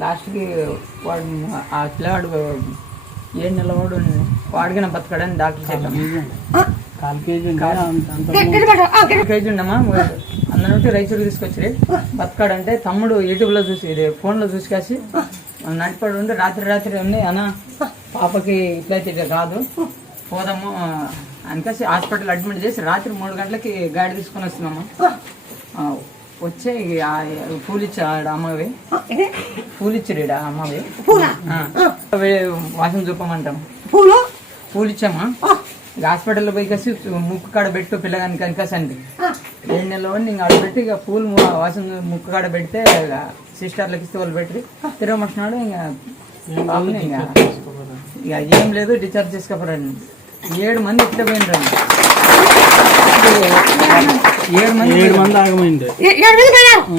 లాస్ట్కి వాడు ఆ పిల్లవాడు ఏడు నెలల వాడు వాడికి నా బతకడని డాక్టర్ చెప్పాను కేజీ ఉండమ్మా అందరి నుండి రైతులు తీసుకొచ్చి బతకాడంటే తమ్ముడు యూట్యూబ్లో చూసి ఫోన్లో చూసి కాసి నడిపడి ఉండి రాత్రి రాత్రి ఉంది అన్న పాపకి ఇట్లయితే ఇట్లా కాదు. పోదాము. ఆ, అనికేసి హాస్పిటల్ అడ్మిట్ చేసి రాత్రి మూడు గంటలకి గాడి తీసుకొని వస్తున్నాము? వచ్చే ఈ ఆ పూలు ఇచ్చా ఆడ అమ్మవి? పూలు? ఇచ్చారు ఈడ అమ్మవి వాసన చూపమంటాం. పూలు? పూలు ఇచ్చామా ఇక హాస్పిటల్లో పోయి కసి ముక్కు కాడ పెట్టు పిల్లగాని కనికసి అండి ఏడు నెలల ఇంకా ఆడ పెట్టి ఇక పూలు వాసన ముక్కు కాడ పెడితే ఇక సిస్టర్లకి ఇస్తే వాళ్ళు పెట్టి తిరగమన్నాడు ఇంకా. ఇక ఏం లేదు డిశ్చార్జ్ చేసుకోపోరండి. ఏడు మంది ఇట్లా పోయినరండి ఏడు మంది ఏడు మంది ఆగమైంది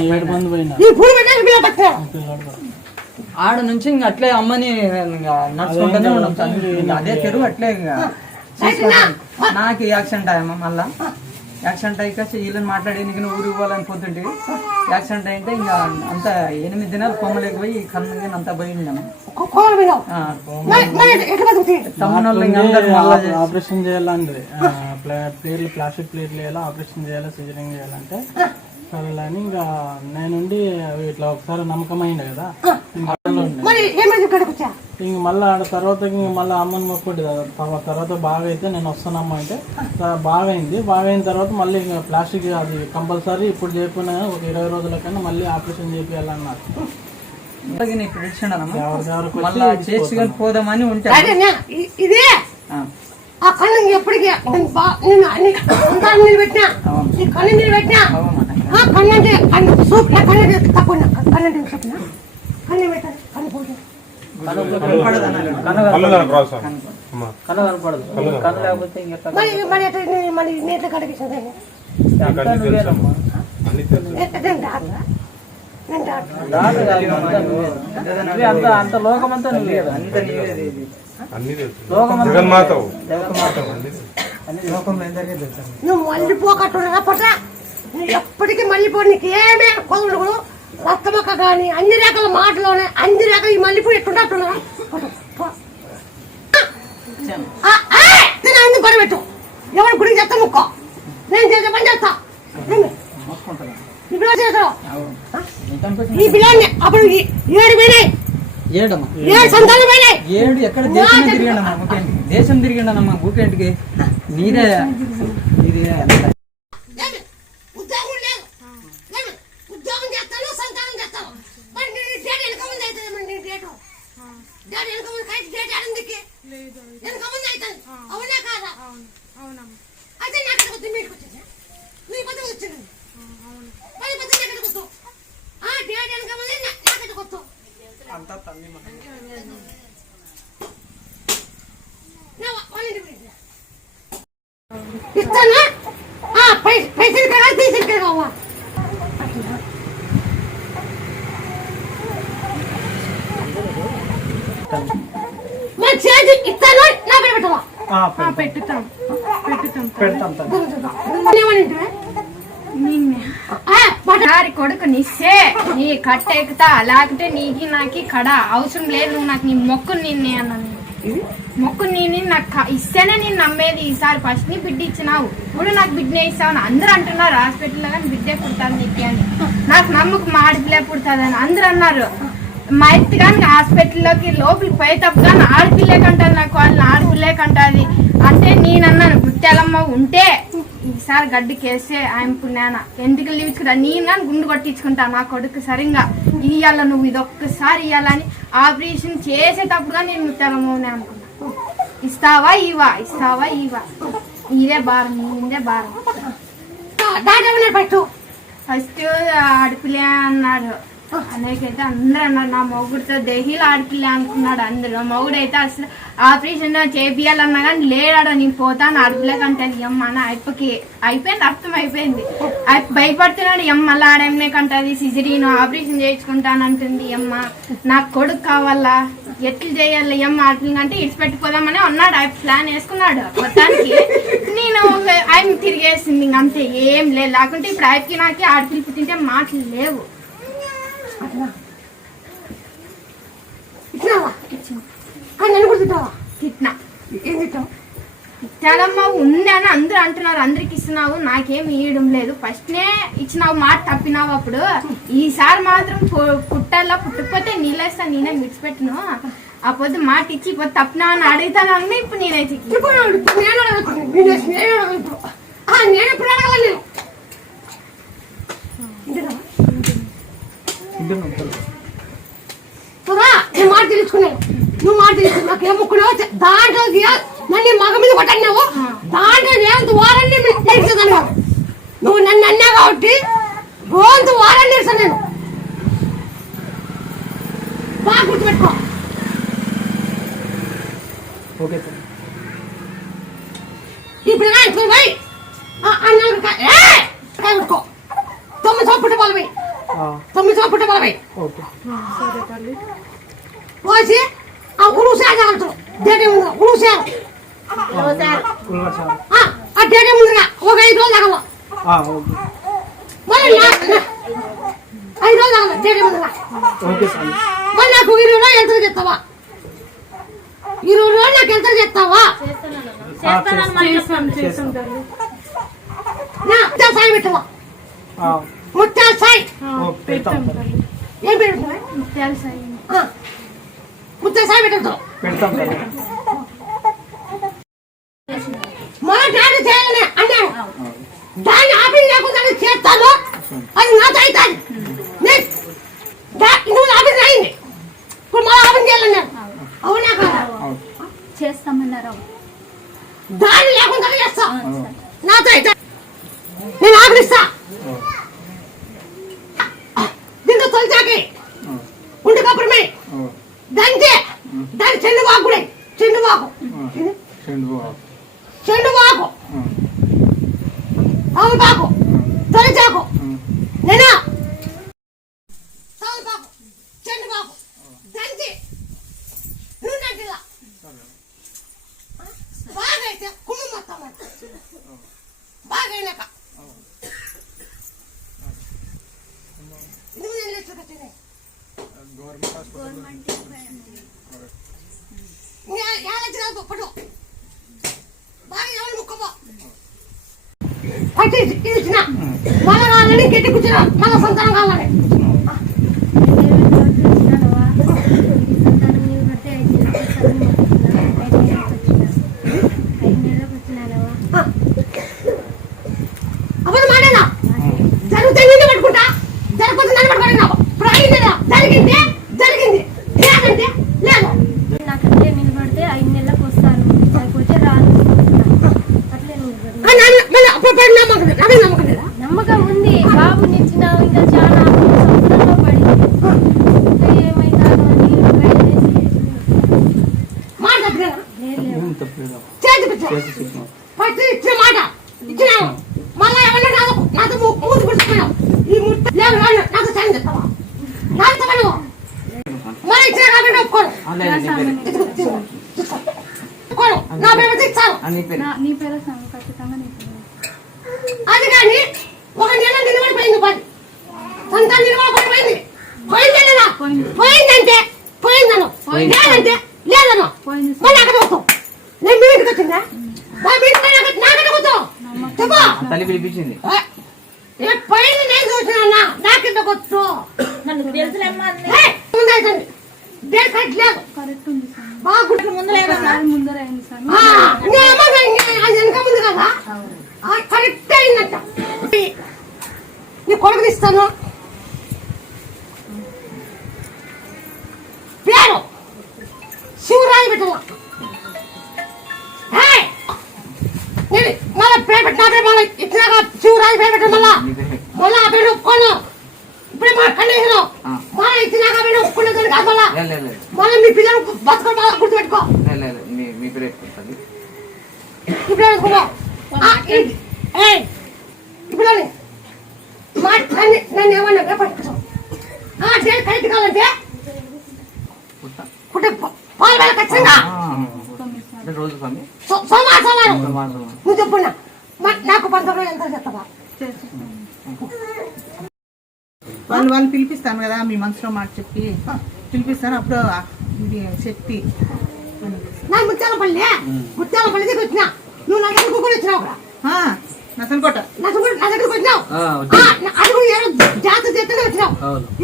ఏడు మంది పోయినారు? పోయినా. ఆడ నుంచి ఇంక అట్లే అమ్మని నడుచుకుంటూనే ఉన్నాం అదే తెరువు అట్లే. నాకు యాక్సిడెంట్ అయ్యమ్మ మళ్ళా. యాక్సిడెంట్ అయ్యాక వీళ్ళని మాట్లాడి నీకు నువ్వు ఊరికి పోవాలని పోతుంటే యాక్సిడెంట్ అయితే ఇంకా అంత ఎనిమిది దినాలు కొమ్మలేక పోయి కన్ను గిన్ను అంతా చేసి- ఆపరేషన్ చేయాలండి ఆ, ప్లే- ప్లేట్లు ప్లాస్టిక్ ప్లేట్లు వేయాలి ఆపరేషన్ చేయాలి సిజరింగ్ చేయాలంటే సరే అని ఇంకా నేనుండి అవి ఇట్లా ఒకసారి నమ్మకం అయింది కదా ఇంకా వచ్చా మళ్ళీ ఆడ తర్వాత ఇంక మళ్ళీ అమ్మని మొక్కటి కదా. తర్వా- తర్వాత బాగా అయితే నేను వస్తానమ్మా అంటే "సరే, బాగా అయింది బాగా అయిన తర్వాత మళ్ళీ ఇంకా ప్లాస్టిక్ అది కంపల్సరీ ఇప్పుడు చేయకుండా ఒక ఇరవై రోజులకన్నా మళ్ళీ ఆపరేషన్ చేయాలన్నారు. ఎవరికెవరికి మళ్ళా చేసుకొని పోదామని ఉంటే అదే నే- ఇ- ఇదే? కన్ను ఎప్పటికీ నేను బా- నేను అన్ని అంతా నీళ్ళు పెట్టినా అవును. ఈ కన్ను నీళ్ళు పెట్టినా అవమాట. ఆ కన్ను అంటే కన్ను సూప్ నా కన్ను అంటే తక్కువ నా కన్ను అంటే సూప్నా కన్ను పెట్టాలి కన్ను పోటీ కళ్ళు మరి నీ- కడిగేసింది అంతా లోకమంతా నువ్వే కదా. అంత నీవే నువ్వు మళ్ళీ పోకట్టున్నా పట్ల ఎప్పటికీ మళ్ళీ పో నీకు ఏమే కొడుకులు రక్తమొక్క కానీ అన్ని రకాల మాటలోనే అన్ని రకాల ఈ మల్లెపూడి ఎట్టుంటున్నా నేను అన్ని పని పెట్టు. ఎవరి గురించి చెత్త ముక్కో నేను చేసే పని చేస్తా. పిల్ల చేస్తావు? ఈ పిల్లని అప్పుడు ఈ ఏడు పోయినాయి ఏడమ్మా. ఏడు ఎక్కడ దేశం తిరిగాడమ్మా ఊకేంటికి దేశం తిరిగాడమ్మా ఊకేంటికి నీదే ఇది ఏమి? ఉద్యోగం లేదు ఏమి? ఉద్యోగం చేస్తాను సంతానం చేస్తాను మరి నీ డేట్ వెనక ముందు అవుతుంది మరి నీ డేటు డేట్ వెనక ముందు కైతే డేట్ ఆడిందికి వెనక ముందు అవుతుంది అవునా కాదా అయితే నా ఎక్కడికి వద్దు మీకు వచ్చింది నీ పద్ధతి వచ్చింది పది పద్ధతి ఎక్కడికి వద్దు ఆ డేట్ వెనక ముందు నా ఎక్కడికి వద్దు నా వాళ్ళ ఇంటికి పోయింది. ఇస్తానా ఆ, పై- పైసలు కావాలి తీసలు కావా చేసి ఇస్తాను నా పేరు పెట్టవా? పెట్టుతాం. పెట్టుతాం. పెడతాం దారి కొడుకు నిస్సే. నీ కట్ట ఎక్కుతా లేకపోతే నీకి నాకి కడ అవసరం లేదు. నువ్వు నాకు నీ మొక్కు నిన్నే అన్నాను మొక్కు నేను నాకు ఇస్తేనే నేను నమ్మేది ఈసారి ఫస్ట్ నీ బిడ్డ ఇచ్చినావు. ఇప్పుడు నాకు బిడ్డనే ఇస్తావు అని అందరూ అంటున్నారు. హాస్పిటల్లో కానీ బిడ్డే పుడతాను నీకే అని. నాకు నమ్మకం ఆడపిల్లే పుడతాదని అందరూ అన్నారు. మా ఎత్తు కానీ హాస్పిటల్లోకి లోపలికి పోయేటప్పుడు కానీ ఆడపిల్లే కంటారు నాకు వాళ్ళని ఆడపిల్లే కంటాది అంటే నేనన్నాను ముత్యాలమ్మ ఉంటే ఈసారి గడ్డికి వేస్తే ఆయన పుణ్యాన ఎందుకు లీవించుకుంటా నేను కానీ గుండు కొట్టించుకుంటా నా కొడుకు సరిగ్గా. ఇయ్యాల నువ్వు ఇది ఒక్కసారి ఇయ్యాలని ఆపరేషన్ చేసేటప్పుడు కానీ నేను ముత్యాలమ్మనే అనుకున్నా. ఇస్తావా ఇవా ఇస్తావా ఇవా ఇదే భారం ఇదే భారం. ఫస్ట్ ఆడపిల్ల అన్నాడు. అనేకైతే అందరూ అన్నారు నా మొగుడితో దేహీలు ఆడపిల్ల అనుకున్నాడు అందరూ. మొగుడైతే అసలు ఆపరేషన్ చేపియాలన్నా కానీ లేడాడు నేను పోతాను ఆడపిల్ల కంటే అమ్మ అని అయిపోకి అయిపోయింది అర్థం అయిపోయింది భయపడుతున్నాడు ఎమ్మ మళ్ళీ ఆడేమనే కంటది సిజరీన్ ఆపరేషన్ చేయించుకుంటాను అంటుంది అమ్మ నాకు కొడుకు కావాలా? ఎట్లు చేయాలి ఎమ్మ ఆడపిల్ల అంటే ఇడిచిపెట్టిపోదామని అన్నాడు ఆయన ప్లాన్ వేసుకున్నాడు మొత్తానికి. నేను ఆయన తిరిగేసింది ఇంక అంతే ఏం లేదు. లేకుంటే ఇప్పుడు ఆయనకి నాకే ఆడపిల్ల పుట్టింటే మాటలు లేవు. ఇచ్చినావా కానీ నన్ను కూడా తిట్టావా? తిట్టినా. ఏం తిట్టావు? ఇచ్చానమ్మా ఉంది అని అందరూ అంటున్నారు అందరికి ఇస్తున్నావు నాకేం ఇవ్వడం లేదు. ఫస్ట్నే ఇచ్చినావు మాట తప్పినావు అప్పుడు. ఈసారి మాత్రం పుట్టాలా పుట్టకపోతే నీళ్ళేస్తా నేనే మిడిచిపెట్టును ఆ పొద్దు మాట ఇచ్చి ఇప్పుడు తప్పినావు అని అడుగుతాను ఇప్పుడు నేనైతే ఇయ్య. ఇప్పుడు ఇప్పుడు నేను ఇప్పుడు ఆ, నేను ఎప్పుడు అడగాలి నేను ఇంటిదా నేను మాట తెలుసుకున్నాను నువ్వు మాట తెలుసుకున్నావు నాకు ఏం ముక్కున్నావు దాంట్లో నన్ను మగ మీద కొట్టన్నావు. దాంట్లో నేను వారాన్ని నేర్చేదాను నువ్వు నన్ను అన్నా కాబట్టి రోజు వారాన్ని నేర్చాను నేను. బాగా గుర్తుపెట్టుకో. Okay sir. ఇప్పుడు ఇప్పుడు పోయి. కొట్టుకో తొమ్మిది సంవత్సరం పుట్ట పోయి. తొమ్మిది సంవత్సరం పుట్ట ఓకే పోసి ఆ ఉలుసే జాగ్రత్తలు డేటే ముందు ఉలుసే ఉల్వర్ సార్ ఆ డేటే ముందుగా ఒక ఐదు రోజులు తగల ఓకే. మళ్ళీ నా- నా- ఐదు రోజులు తగల డేటే ముందుగా ఓకే సార్. మళ్ళీ నాకు ఇరవై రోజులు ఎంత చేస్తావా? ఇరవై రోజులు నాకు ఎంత ముత్తా సాయి పెట్టవా? ముత్తా సాయి పెడతాం సార్ ఏం పెడుతున్నా ముత్యాలు సాయి ముత్తా సాయి పెట్టద్దు పెడతాం సార్ మా డాడీ చేయాలని అన్నాను దాన్ని ఆపిల్ లేకుండా చేస్తాను అది నాతో అవుతుంది నే- దా- నువ్వు ఆపిల్ అయింది ఇప్పుడు మళ్ళీ ఆపిల్ చేయాలని నేను అవునా కాదా చేస్తామన్నారు దాన్ని లేకుండా చేస్తా నాతో అయితే నేను ఆకలిస్తా దీంతో తొలిచాకి ఉండి కప్పుడమే దంచే దాని చెండు వాకు. చెండు వాకు. చెండు వాకు తమలపాకు తొలిచాకు నేనా తమలపాకు చెండు వాకు దంచి నూనె అంటిలా బాగా అయితే కుమ్ము మొత్తం అంట. బాగా అయినాక నువ్వు నేను చూపించింది యాలచ్చి పట్టు బాగా ఎవరు ముక్కపో పట్టి ఇది ఇచ్చిన మళ్ళా కావాలని గట్టి కూర్చున్న మళ్ళా సంతానం కావాలని అప్పుడు మాటేనా జరిగితే నిన్ను పట్టుకుంటా జరగకపోతే నన్ను పట్టుకోండి ఇప్పుడు అయింది కదా జరిగింది జరిగింది లేదంటే లేదు నాకంటే నిలబడితే ఐదు నెలలకు వస్తాను లేకపోతే రాను అట్లే నిలబడి ఆ నన్ను- మళ్ళీ అప్పుడు పడి నమ్మకం లేదు. అదే నమ్మకం లేదా నమ్మకం ఉంది బాబు నిచ్చిన ఇంకా చాలా సంవత్సరంలో పడింది ఇంకా ఏమైతాను అని భయం వేసి మాట తప్పలేదా లేదు లేదు. ఏం తప్పలేదు చేతి పిచ్చ చేసి చూసినాం ఫస్ట్ ఇచ్చిన మాట ఇచ్చినావు మళ్ళీ ఎవరన్నా నాతో నాతో మూ- మూతి పుడుచుకున్నావు ఈ ముట్ట లేదు రాను నాతో సైన్ చెప్తావా నాతో పని మళ్ళీ ఇచ్చిన కాబట్టి ఒప్పుకోను ఒప్పుకోను నా పేరు ఇచ్చాను అని పేరు నా- నీ పేరు సంగ ఖచ్చితంగా నీ పేరు అది కానీ ఒక నెల నిలబడిపోయింది పని సంతానం నిలబడిపోయింది పోయింది లేదా పోయిందంటే పోయిందను లేదంటే లేదను పోయింది మళ్ళీ అక్కడ వస్తావు నేను మీ ఇంటికి వచ్చిందా నా మీ ఇంటికి నాకంటే నాకంటే వస్తావు తల్లి పిలిపించింది. పోయింది నేను చూసినా నాకింత కొట్టు. నన్ను తెలుసులేమ్మా ముందు అవుతుంది దేని కట్ లేదు. కరెక్ట్ ఉంది సార్. బాగా గుడ్డు ముందు లేదు ఒకసారి ముందర అయింది సార్. ఆ, నీ అమ్మ నీ- అది వెనక ముందు కదా? ఆ, కరెక్ట్ అయిందంట. నీ కొడుకుని ఇస్తాను. పేరు. శివరాయి మళ్ళా పేరు పెట్టి నా పేరు మళ్ళీ ఇచ్చినాక శివరాయి పేరు పెట్టాను మళ్ళా. మళ్ళా ఆ పేరు ఒప్పుకోను. ఇప్పుడే మా కండిషన్. మళ్ళీ ఇచ్చినాక పేరు ఒప్పుకునే కాదు మళ్ళా. మళ్ళీ మీ పిల్లలు బతుకొని బాగా గుర్తుపెట్టుకో. మీ పేరు పెట్టుకుంటుంది ఇప్పుడు అనుకున్నావు. ఇప్పుడు మా నన్ను ఏమన్నా పట్టుకుంటావు డేట్ కరెక్ట్ కావాలంటే పుట్టే. పాలు వేల ఖచ్చితంగా. రోజు స్వామి? సోమవారం సోమవారం. నువ్వు చెప్పున్నా. నాకు పంతొమ్మిది ఎంత చెప్తావా వాళ్ళు వాళ్ళు పిలిపిస్తాను కదా మీ మనసులో మాట చెప్పి. పిలిపిస్తాను అప్పుడు ఇది శక్తి నా ముత్యాలపల్లి ముత్యాలపల్లి దగ్గర వచ్చినా? నువ్వు నా దగ్గరకు కూడా వచ్చినావు ఆ, నసనకోట నా దగ్గర నా దగ్గరకు వచ్చినావు? ఏదో జాతర చేస్తేనే వచ్చినావు.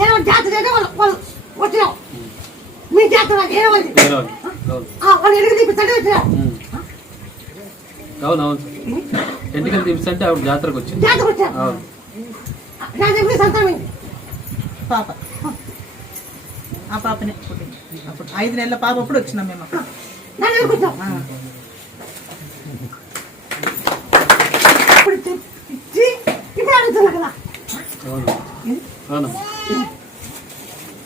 ఏదో జాతర చేస్తే వాళ్ళు వాళ్ళు వచ్చినావు. మీ జాతర ఏదో వాళ్ళు వాళ్ళు. వాళ్ళు ఎదుగు తీపిస్తానే వచ్చినావు ఉమ్. ఎంటికలు తీపిస్తుంటే ఆవిడ జాతరకు వచ్చింది. జాతర వచ్చావు అవును నా దగ్గర సంతానం అయింది. పాప. ఆ పాపనే అప్పుడు ఐదు నెలల పాప అప్పుడు వచ్చినాం మేము అక్కడ నా దగ్గరకు వచ్చావు ఆ. ఇప్పుడు ఇచ్చి- ఇచ్చి ఇప్పుడు అడుగుతున్నా కదా. అవును. అవును.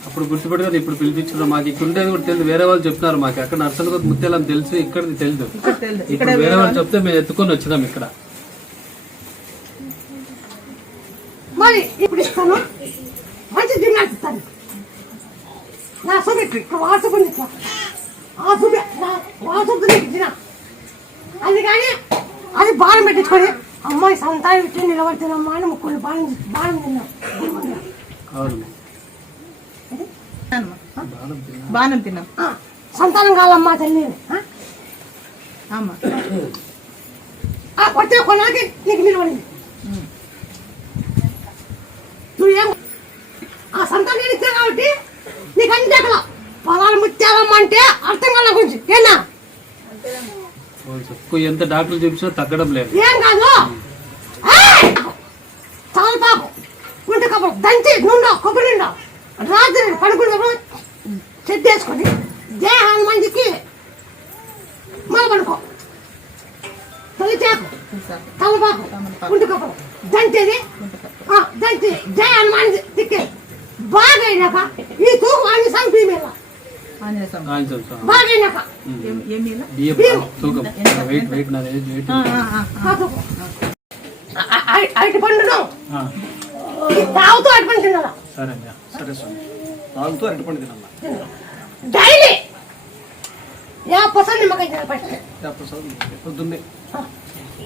అప్పుడు గుర్తుపెట్టుకొని ఇప్పుడు పిలిపించడం మాకు ఇక్కడ ఉండేది కూడా తెలియదు. వేరే వాళ్ళు చెప్తున్నారు మాకు. అక్కడ నర్సలు కొద్ది ముత్యాలని తెలుసు ఇక్కడ తెలియదు. ఇక్కడ వేరే వాళ్ళు చెప్తే మేము ఎత్తుకొని వచ్చినాం ఇక్కడ. మరి ఇప్పుడు ఇస్తాను మంచి జిమ్నాట్ ఇస్తాను నా సూపెట్టు ఇక్కడ వాట్సాప్ ఉంది ఇక్కడ ఆ సూపె నా వాట్సాప్ ఉంది ఇచ్చిన అది కానీ అది బాణం పెట్టించుకొని అమ్మాయి సంతానం ఇచ్చి నిలబడుతున్నమ్మా అని ముక్కుని బాణం బాణం తిన్నాం గుడి ముందర. అవును అమ్మా. బాణం తిన్నాం ఆ, సంతానం కావాలమ్మా తల్లి అని. ఆ? అమ్మా ఆ వచ్చే కొనాకి నీకు నిలబడింది నువ్వు ఏం ఆ సంతానం ఇచ్చా కాబట్టి నీకు అన్ని దగ్గర పొలాలు ముత్యాలమ్మ అంటే అర్థం కాల గురించి. ఏనా? ఎంత డాక్టర్లు చూపించినా తగ్గడం లేదు. ఏం కాదు? ఏయ్! చాలా పాపం ఉంటే కప్పుడు దంచి నుండో కొబ్బరి నిండో. రాత్రి పడుకున్నప్పుడు చెట్టేసుకొని జయ హనుమాన్జికి మొదలు పడుకో. తొలిచాకు తలపాకు ఉంటే కప్పుడు దంచేది. జయ హనుమాన్ దిక్కే బాగా అయినాక ఈ తూకు అన్ని సంపి మీద ఆంజనేయ స్వామి. ఆయన చెప్తాను బాగా ఏం నీళ్ళ? బియ్యం తూకం. వెయిట్ వెయిట్ నా ఏజ్ వెయిట్ ఆ, ఆ, ఆ. ఆ. తూకు. ఆ, ఆ, అరటి పండును ఆ, తాగుతూ అరటి పండు తినాలా సరే అయ్యా. సరే స్వామి. తాగుతూ అరటిపండు తినాలా డైలీ. యా పొసలు నిమ్మకాయ తినాలి ఫస్ట్. పొద్దున్నే.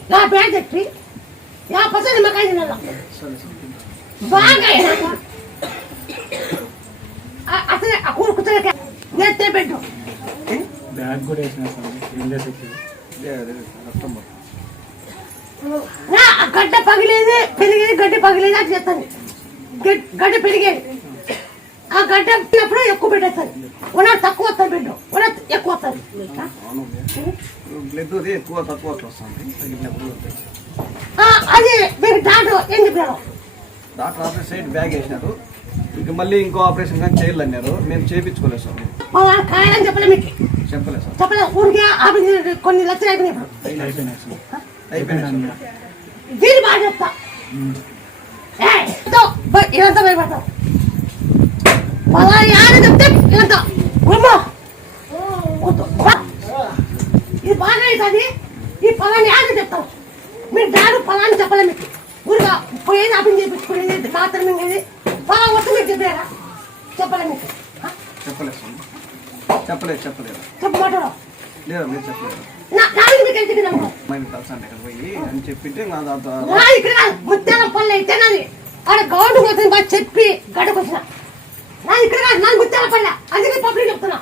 నా పేరు చెప్పి స్వామి బాగా అయినాక ఆ- అసలే కూర కుత్తలకి నెత్తే పెట్టు. బ్యాగ్ కూడా వేసిన గడ్డ పగిలేది పెరిగేది గడ్డి పగిలేది చేస్తుంది గడ్- గడ్డి పెరిగేది. ఆ గడ్డ పెట్టినప్పుడు ఎక్కువ పెట్టేస్తుంది ఉన్న తక్కువ వస్తుంది పెట్టు ఉన్న ఎక్కువ అది ఎక్కువ తక్కువ వస్తుంది. అది మీకు డాక్టర్ ఏం చెప్పారు డాక్టర్ ఆపరేషన్ సైడ్ బ్యాగ్ వేసినారు. ఇక మళ్ళీ ఇంకో ఆపరేషన్ కానీ చేయాలన్నారు మేము చేయించుకోలేదు సార్. కాయలని చెప్పలే మీకు? చెప్పలేదు సార్. చెప్పలేదు ఊరికే ఆపరేషన్ కొన్ని లక్షలు అయిపోయినాయి. అయిపోయింది సార్. దీన్ని బాగా చెప్తా. ఏయ్, ఇదో, బ- ఇదంతా భయపడతావు పలానా యాడ చెప్తే ఇదంతా. ఇది బాగా అవుతుంది. ఈ పలాని యాడ చెప్తావు. మీరు డాడు పలాని చెప్పలే మీకు. ఊరిగా పోయేది ఆపం చేయించుకునేది మాత్రం మింగేది పలా వద్దు మీకు చెప్పారా చెప్పలే మీకు? చెప్పలేదు చెప్పలేదు చెప్పలేదు. చెప్పమంటారా లేదా మీరు చెప్పలేదు. ముత్యాల ఆడ గౌడు పోతుంది బాగా చెప్పి గడ్డకు వచ్చిన నా ఇక్కడ కాదు, నాది ముత్యాల పల్లె అందుకే పబ్లిక్ చెప్తున్నా.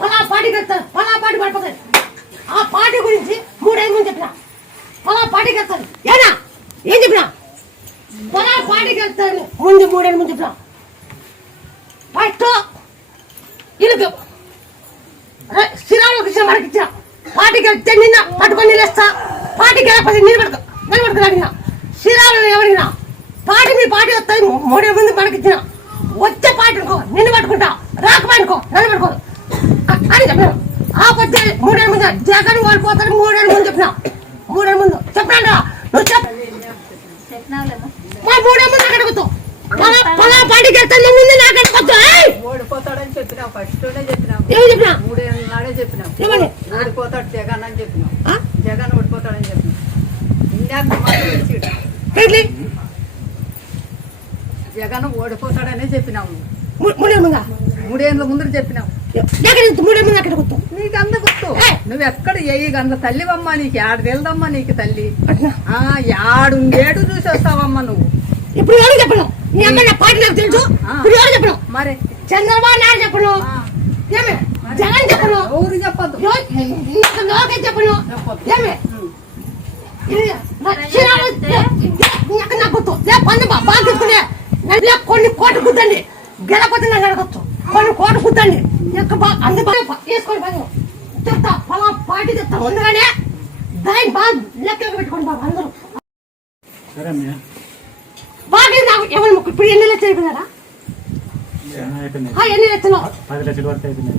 పలా వెళ్తాను పలా పార్టీ పడిపోతాను ఆ పార్టీ గురించి మూడేళ్ళ ముందు చెప్పిన. పలా పార్టీకి వెళ్తాను ఏనా? ఏం చెప్పినా? పలా పార్టీకి ముందు మూడేళ్ళ ముందు చెప్పినా? ఫస్ట్ ఇల్లు శ్రీరాములకు ఇచ్చిన మనకి ఇచ్చిన. పార్టీకి వెళ్తే నిన్న పట్టుకొని నిలేస్తా. పార్టీకి నీళ్ళు పడుకో నిలబడుతున్నా అడిగిన. శ్రీరాములు ఎవరినా పాటి మీ పాటి వస్తాయి. మూడే మంది మనకి ఇచ్చిన. వచ్చే పాటనుకో అనుకో. నిన్ను పట్టుకుంటా. రాకపోయినుకో నన్ను పట్టుకో. అని చెప్పాను. ఆ పొద్దు మూడేళ్ళ ముందు జగన్ వాళ్ళు పోతారు మూడేళ్ళ చెప్పిన మూడేళ్ళ ముందు. చెప్పినా నువ్వు చెప్ప మా మూడేళ్ళ ముందు అక్కడ కూర్చో పలా ముందు నాకు! ఓడిపోతాడని చెప్పినా? మూడేళ్ళ నాడే చెప్పినావు. ఏమని? ఓడిపోతాడు జగన్ అని చెప్పినావు. ఆ? జగన్ ఓడిపోతాడని ఏంటి? జగన్ ఓడిపోతాడనే చెప్పినావు నువ్వు. మూ- మూడేళ్ళ ముందా? మూడేళ్ళ నీకు అంత గుర్తు? నువ్వు ఎక్కడ ఏ గంట తల్లివమ్మా నీకు? ఏడు తెలుదమ్మా నీకు తల్లి. ఆ యాడుండేడు చూసి వస్తావమ్మా నువ్వు. ఇప్పుడు ఎవరు అమ్మ నా పార్టీ నాకు తెలుసు. ఇప్పుడు ఎవరు చెప్పను? మరి? చంద్రబాబు నాయుడు చెప్పను. ఏమి? జగన్ ఊరు లోకే ఏమి? లక్షణాలు నాకు నాకు గుర్తు. బాగా కొన్ని కోట్లు గుద్దండి గెలకపోతే నాకు అడగచ్చు. కొన్ని గుద్దండి ఎక్క బా అందు బాగా చెప్తా పొలం పార్టీ చెప్తా ముందుగానే దాన్ని బాగా లెక్క పెట్టుకోండి బాబు అందరూ. బాగా నాకు ఇప్పుడు ఎన్ని లక్షలు అయిపోయినారా ఎన్ని లక్షలు? పది లక్షల వరకు అయిపోయింది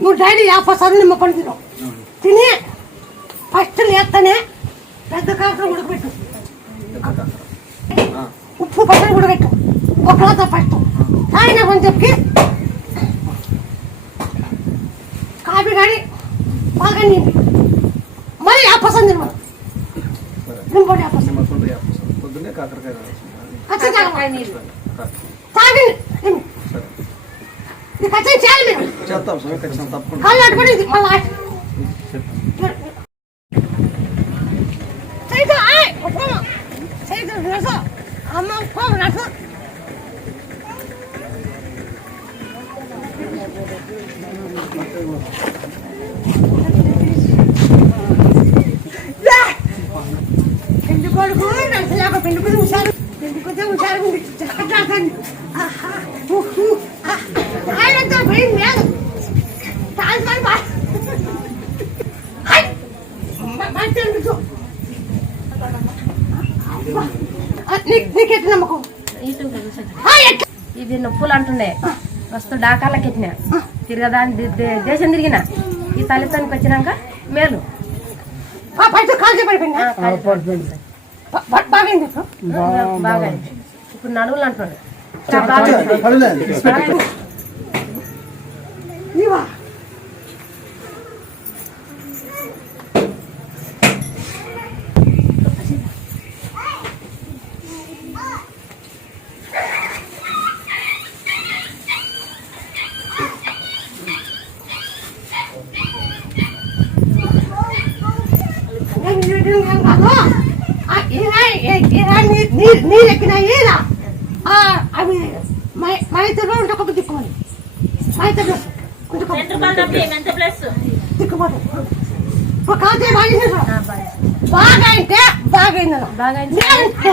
నువ్వు డైలీ యాభై సార్లు నిమ్మకొని తిను. తిని ఫస్ట్ లేస్తేనే పెద్ద కాకర ఉడకబెట్టు. ఉప్పు పక్కన ఉడకబెట్టు. ఒక రోజు ఫస్ట్ తాగిన కొంచెం చెప్పి కాఫీ కానీ బాగా నింపి. మరి యాభై సార్లు నిమ్మకుండ్రి యాప పొద్దున్నే కాకరకాయ ఖచ్చితంగా చేయాలి మీరు. చేస్తాం సమయం ఖచ్చితంగా తప్పకుండా. కాళ్ళు అట్టుకొని ఇది మళ్ళా ఆట. సైకిల్, ఆయ్, ఒప్పుకోను. సైకిల్ నడుచు. అమ్మ, ఒప్పుకోను, నడుచు. లే. పెళ్ళి కొడుకు నడచలేక పెళ్ళి కొడుకు హుషారు పెళ్ళి కొడుకు హుషారు ఉంది చక్కటాకండి ఆహా ఉహు ఆహ్. ఆయనంతా భయం లేదు ట్రాన్స్ఫర్ బా హై మంచి అనిపించు నీకు ఎట్లా నమ్మకం ఆ, ఎట్లా? ఇది నొప్పులు అంటుండే మస్తు డాకాలకి ఎక్కిన. తిరగదాని దేశం తిరిగిన. ఈ తల్లిదండ్రులకు వచ్చినాక మేలు. ఆ, బయట కాల్ చేయబడిపోయిందా ఆ, కాలు- బ- బ- బాగైంది ఇప్పుడు. బాగా అయింది. ఇప్పుడు నడువులు అంటుండే బాగా అయింది. బాగా అయింది. నీవా నేను నీళ్ళు ఏం కాదు. ఆ, ఇలా ఏ- ఇలా నీ- నీ- నీళ్ళు ఎక్కినాయి ఇలా. ఆ, అవి మై- మైతలో ఉంటే ఒక దిక్కుమని మైతలో దిక్కుమని ఒక కాతే బాగా ఆ, బాగా అయింది. బాగా అయితే బాగా అయిందన్న బాగా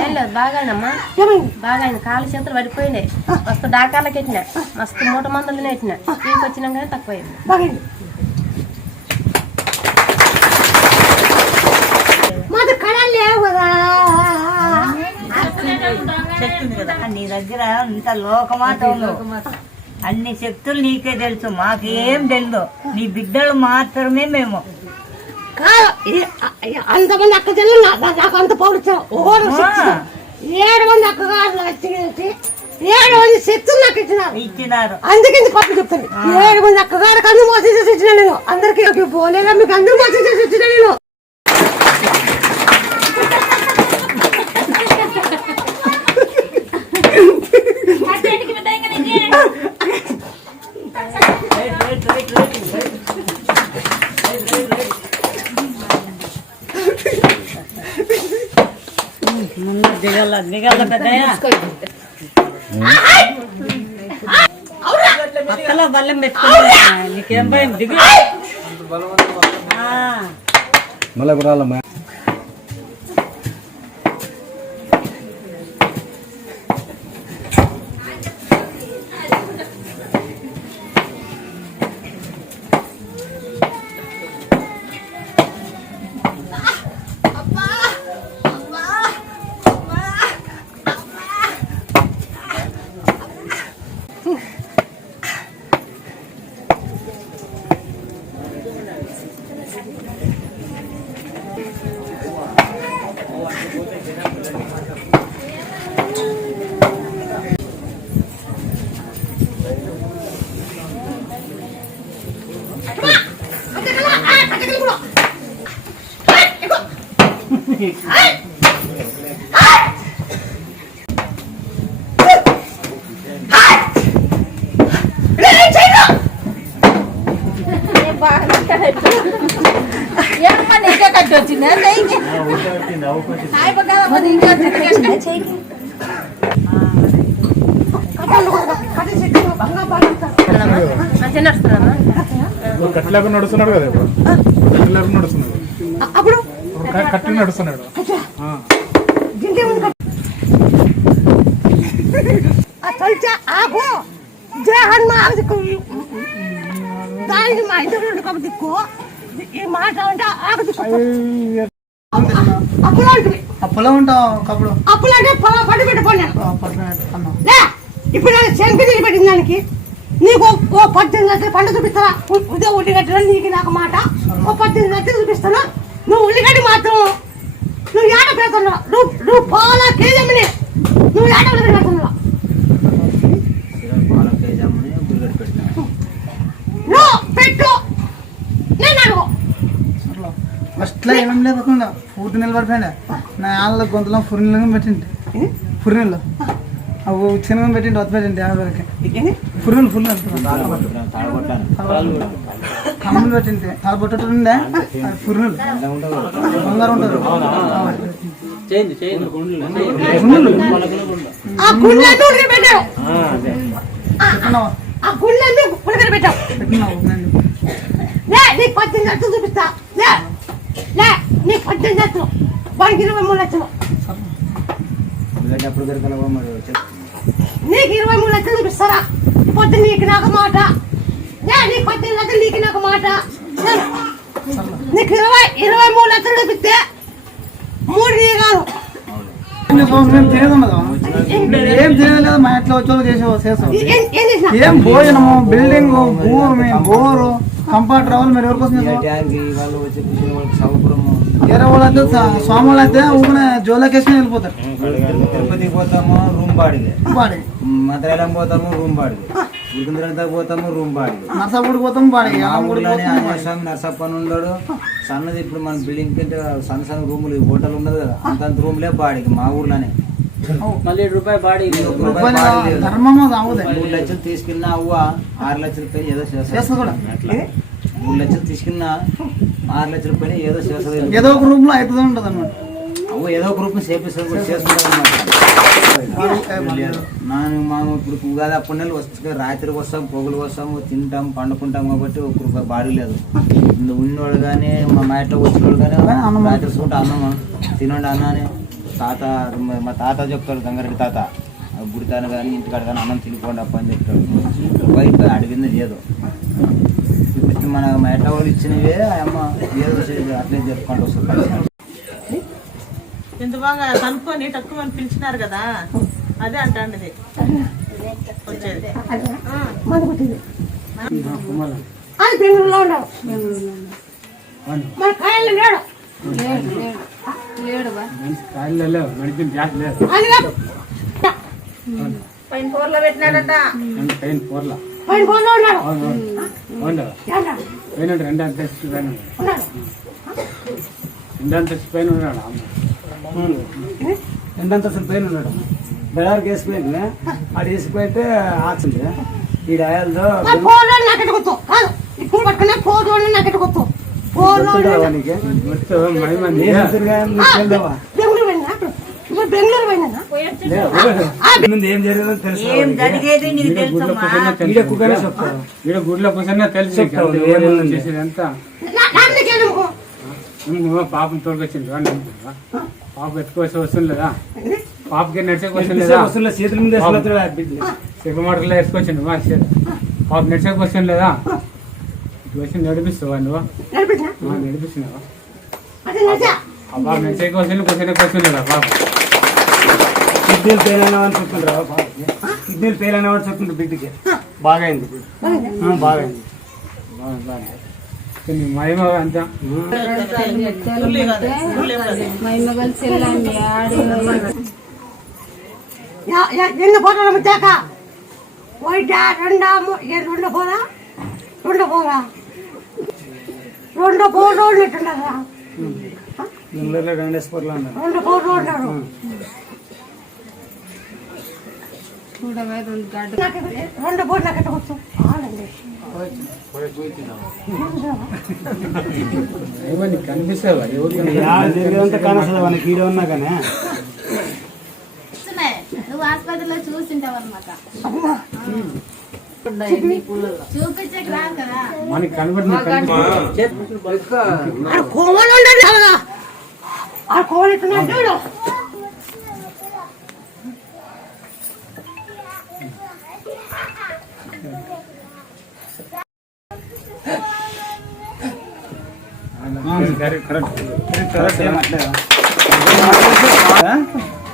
లేదు, బాగా అయిందమ్మా ఏమైంది బాగా కాలు చేతులు పడిపోయిండే మస్తు డాకాలకి ఎక్కిన మస్తు మూట మందులు ఎక్కిన ఇంటికి వచ్చినాక కానీ తక్కువ అయింది బాగా అయింది మాది కళ లేవు కదా. చెప్తుంది కదా. నీ దగ్గర ఇంత లోకమాట ఉంది అన్ని శక్తులు నీకే తెలుసు. మాకేం తెలియదు నీ బిడ్డలు మాత్రమే మేము. అంతమంది అక్క నా- నాకు అంత ఓరు శక్తి. ఏడు మంది అక్కగారు వచ్చి ఏడు మంది శక్తులు నాకు ఇచ్చినారు. ఇచ్చినారు. అందుకే ఇంత పట్టు చెప్తాను. ఏడు మంది అక్కగారు కన్ను మోసం చేసి ఇచ్చిన నేను అందరికి పోలేగా మీకు అందరూ మోసం చేసి ఇచ్చిన నేను. పక్కలో బల్లం పెట్టుకున్నా నీకేం భయం? దిగు. మళ్ళీ కట్టలేకుండా నడుస్తున్నాడు కదా ఇప్పుడు. కట్టలేకుండా నడుస్తున్నాడు. కట్టి నడుస్తున్నాడు. ఆకు దిక్కు దానికి మా ఇద్దరు ఒక దిక్కు ఈ మాట అంటే ఆకు దిక్కు అప్పులాంటివి పొలం ఉంటావు కప్పుడు అప్పులంటే పొలం పట్టు పెట్టుకోండి లే ఇప్పుడు నాకు శంకి పెట్టింది దానికి. నీకు ఓ పద్దెనిమిది గంటలు పంట చూపిస్తారా? ఉదయం ఉల్లిగడ్డలు నీకు నాకు మాట. ఓ పద్దెనిమిది గంటలు చూపిస్తాను. నువ్వు ఉల్లిగడ్డ మాత్రం నువ్వు ఏట పెడుతున్నావు నువ్వు నువ్వు పాల కేజీ అమ్మని నువ్వు ఏట పెడుతున్నావు నువ్వు పెట్టు. నేను అడుగు. ఫస్ట్లో ఏమేమి లేకుండా పూర్తి నిలబడిపోయింది నా ఆళ్ళ గొంతులో ఫురినిలో పెట్టింది ఫురినిలో అవి చిన్నగా పెట్టింది వద్ద పెట్టింది యాభై వరకు ఫురినిలు ఫుల్ కమ్ములు పెట్టింది. తల పొట్టట్టు ఉండే ఫురినిలు బంగారు లక్షలు చూపిస్తా. లే లే నీకు పద్దెనిమిది లక్షలు. వాడికి ఇరవై మూడు లక్షలు. నీకు ఇరవై మూడు లక్షలు చూపిస్తారా? పొద్దు నీకు నాకు మాట. నీకు పద్దెనిమిది లక్షలు నీకు నాకు మాట. నీకు ఇరవై ఇరవై మూడు లక్షలు చూపిస్తే మూడు నీ కాదు. మేము తినేది ఏం మా ఇంట్లో వచ్చి చేసే చేసాం ఏం- భోజనము బిల్డింగ్ భూమి బోరు కంపార్ట్ రావాలి మీరు ఎవరికోసం చేసాం వేరే వాళ్ళు అయితే స్వామి వాళ్ళు అయితే ఊరినే జోలకేసుకుని వెళ్ళిపోతారు. తిరుపతికి పోతాము రూమ్ బాడిగే బాడీ మంత్రాలయం పోతాము రూమ్ బాడిగే ఉడికింద్రంతా పోతాము రూమ్ బాడిగే నర్సాపూడికి పోతాం బాడీ స్వామి నరసప్పని ఉన్నాడు. సన్నది ఇప్పుడు మన బిల్డింగ్ కంటే సన్న సన్న రూములు హోటల్ ఉన్నది కదా అంతంత రూమ్లే బాడికి మా ఊర్లోనే. మళ్ళీ రూపాయి బాడీ మూడు లక్షలు తీసుకున్న అవ్వ ఆరు లక్షల పైన ఏదో చేస్తా మూడు లక్షలు తీసుకున్న ఆరు లక్షల పైన ఏదో చేస్తుంది ఏదో ఒక రూమ్లో అవుతుంది ఉంటుంది అనమాట అవ్వ ఏదో ఒక రూపం చేపిస్తుంది కూడా చేసుకుంటాం ఇప్పుడు ఉగాది అప్పటి నెలలు వస్తే రాత్రికి వస్తాం పొగులు వస్తాము తింటాం పండుకుంటాం కాబట్టి ఒక గ్రూప్ బాడీ లేదు. ఉన్నోళ్ళు కానీ మా మాట వచ్చిన వాళ్ళు కానీ రాత్రి చూంటే అన్నం తినండి అన్న అని తాత మా- తాత చెప్తాడు గంగారెడ్డి తాత గుడితాను కానీ ఇంటికాడ కానీ అన్నం తినిపోండి అప్ప అని చెప్తాడు. బయట అడిగింది లేదు మన మా వాళ్ళు ఇచ్చినవే అమ్మ ఏదో అట్లే చెప్పుకుంటూ వస్తుంది. ఇంత బాగా కనుక్కొని తక్కువ అని పిలిచినారు కదా అదే అంటాండిది. వచ్చేది. అది బెంగళూరులో ఉన్నాడు మన కాయలు లేడు. అది కాదు. పైన కూరలో పెట్టినాడట. పైన ఫోన్లో. ఉన్నాడు? ఉన్నాడు ఎంతంత అసలు పెయిన్ ఉన్నాడు బెడార్కి వేసిపోయింది అది వేసిపోయితే ఆచింది. ఈ కాదు. ఇప్పుడు ఇప్పుడు బెంగళూరు పోయినా ముందు ఏం జరిగిందో తెలుసు నీకు ఈడ గుడిలో కూర్చొని తెలిసి? చేసేదంతా పాపం తోడుకొచ్చింది పాప ఎత్తుకోవచ్చు వస్తుంది లేదా? పాపకి నడిచే క్వశ్చన్ లేదా? వస్తువుల చేతుల మీద. చెప్ప మాటల్లో వేసుకొచ్చిండు. మా పాప నడిచే క్వశ్చన్ లేదా? వచ్చి నడిపిస్తావా నువ్వు? నడిపిస్తున్నావా? ఆ పాప నడిచే క్వశ్చన్ క్వశ్చన్ క్వశ్చన్ లేదా పాప? కిడ్నీలు ఫెయిల్ అయినామని చెప్తుండ్రు కిడ్నీలు ఫెయిల్ అయినామని చెప్తుండ్రు బిడ్డకి. బాగా అయింది బాగా అయింది బాగా, బాగా. కానీ మహిమ అంతా యా- యా- ఎన్ని పోరాలు ముట్టాక ఒకట రెండా మూ- ఏ రెండు పోరా రెండు పోరా రెండు పోరు ఉన్నట్టున్నారా బెంగళూరులో గండేశ్వర్లో ఉన్నారు రెండు నాకు రెండు బోర్డు నాకు కట్టవచ్చు ఆడండి నువ్వు ఆసుపత్రిలో చూసింటావు అనమాట చూపించక రాదు కదా ఆడ కోమలు ఉండండి అలాగా ఆ కోమలు ఎట్టున్నాడు చూడు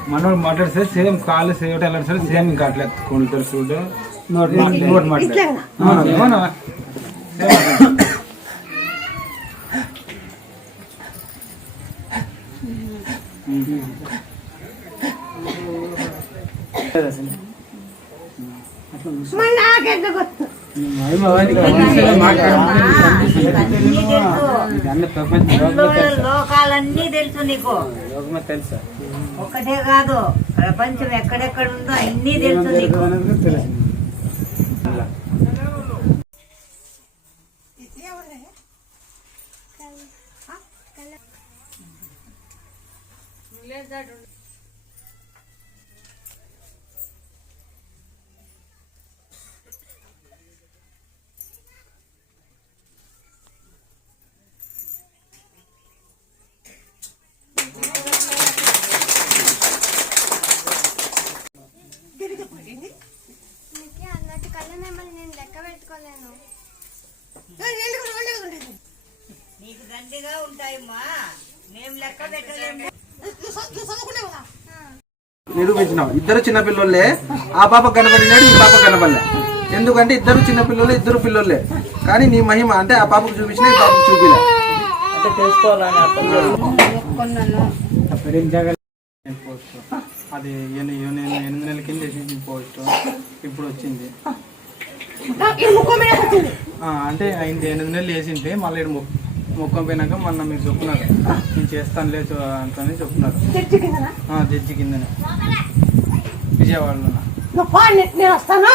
మనోడు మాట్లాడితే సేమ్ కాళ్ళు సేవటం ఎలా సరే. సేమ్ ఇంకా అట్లా కొన్ని తెలుసు నోట్ నోట్ మాట్లాడు మళ్ళీ నాకెంత గుర్తు అన్ని తెలుసు ఊళ్ళో లోకాలన్నీ తెలుసు నీకు. ఒక్కటే కాదు ప్రపంచం ఎక్కడెక్కడ ఉందో అన్ని తెలుసు నీకు. తెలుసు నిరూపించినావు ఇద్దరు చిన్న పిల్లోళ్ళే. ఆ పాప కనబడినాడు ఈ పాప కనబడలే. ఎందుకంటే ఇద్దరు చిన్న పిల్లలు ఇద్దరు పిల్లోళ్ళే. కానీ నీ మహిమ అంటే ఆ పాపకు చూపించిన ఈ పాపకు చూపిలే. అంటే తెలుసుకోవాలని అర్థం పోస్ట్ అది ఎనిమిది నెలల కింద వేసింది పోస్ట్. ఇప్పుడు వచ్చింది. ఈ ముఖం మీద వచ్చింది. ఆ, అంటే అయింది. ఎనిమిది నెలలు వేసింటే మళ్ళీ మొక్కం పోయినాక మొన్న మీరు చెప్తున్నారు నేను చేస్తాను లేదు అంతని చెప్తున్నారు చర్చి కిందనా? విజయవాడలో నేను వస్తాను?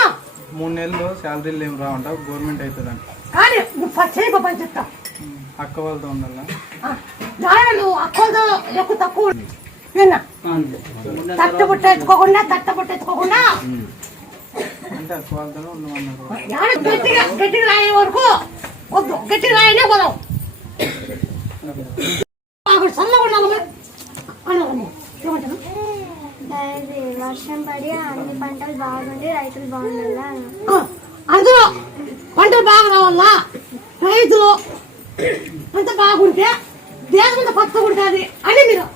మూడు నెలలు శాలరీలు ఏం రావంట గవర్నమెంట్ అవుతుందంట కానీ నువ్వు ఫస్ట్ చేయి పని చెప్తా. అక్క వాళ్ళతో ఉండాలా? నువ్వు అక్కలతో ఎక్కువ తక్కువ విన్నా? తట్ట అంటే అక్క వాళ్ళతోనే ఉండమన్నారు గట్టిగా గట్టిగా రాయే వరకు వద్దు. గట్టిగా రాయనే పోదాం వర్షం పడి అన్ని పంటలు బాగుండి రైతులు బాగుండాలా అందులో పంటలు బాగా రావాలా? రైతులు అంత బాగుంటే దేశం అంతా పచ్చగుంటుంది అని మీరు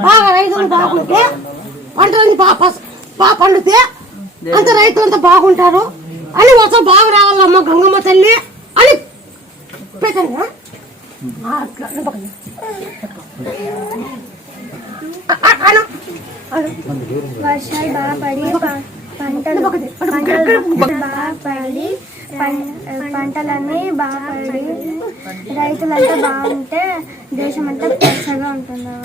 బాగా రైతులు బాగుంటే పంటలు బాగా పండితే అంత రైతులు అంతా బాగుంటారు. అని వర్షం బాగా రావాలమ్మ గంగమ్మ తల్లి అని పెట్టండి. వర్షాలు బాగా పడి పంటలు బాగా పడి పంటలన్నీ బాగా పడి రైతులంతా బాగుంటే దేశం అంతా పచ్చగా ఉంటుందా?